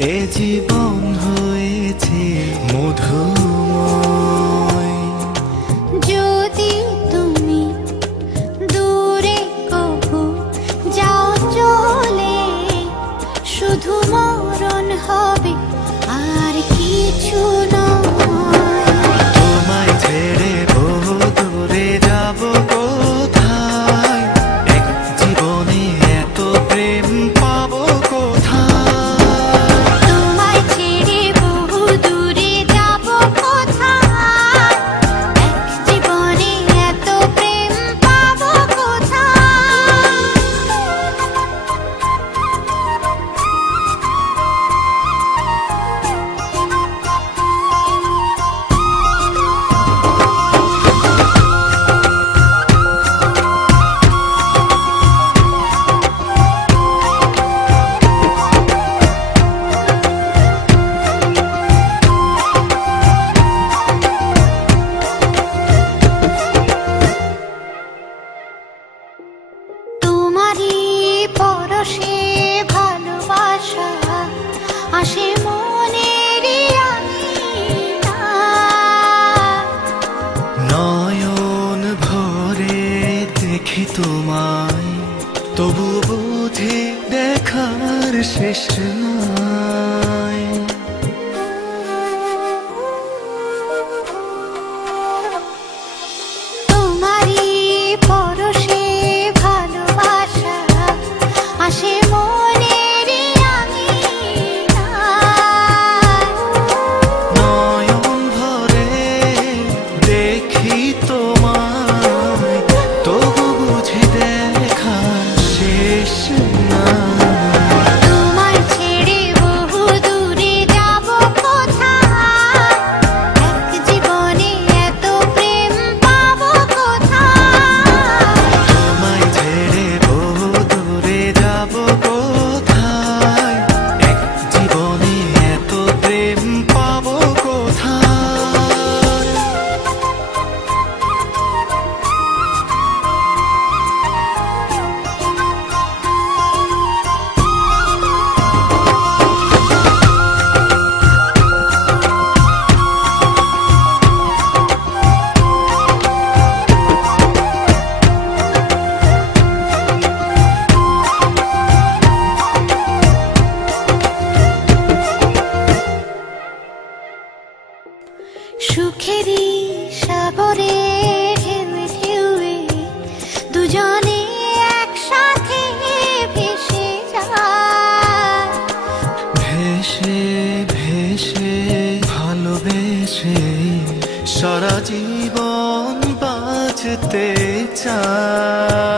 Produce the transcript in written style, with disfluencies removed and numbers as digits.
এ জীবন হয়েছে মধুময়। যদি তুমি দূরে কবু যাও চলে, শুধু মরণ হবে আর কিছু নয়। তোমায় ছেড়ে বহু দূরে যাব কোথায়, এক জীবনে এত প্রেম পাবো কোথায়। তোমায় ছেড়ে বহু দূরে যাব কোথায়, এক জীবনে এত প্রেম পাবো কোথায়। তোমারই পরশে ভালোবাসা আসে মনের নয়ন ভরে দেখি তোমায়, তবু বুঝি দেখার শেষ নাই। তোমারই পরশে ভালোবাসা আসে মনের নয়ন ভরে দেখি তোমায়, তবু বুঝি দেখার শেষ নাই। তোমায় ছেড়ে বহু দূরে যাব কোথায়, এক জীবনে এত প্রেম পাবো কোথায়। তোমায় ছেড়ে বহু দূরে যাব কোথায়, এক জীবনে এত প্রেম পাবো কোথায়। সুখেরই সাগরে ঢেউয়ে ঢেউয়ে দুজনে একসাথে ভেসে যায়। ভেসে ভেসে ভালোবেসে সারা জীবন বাঁচতে চাই।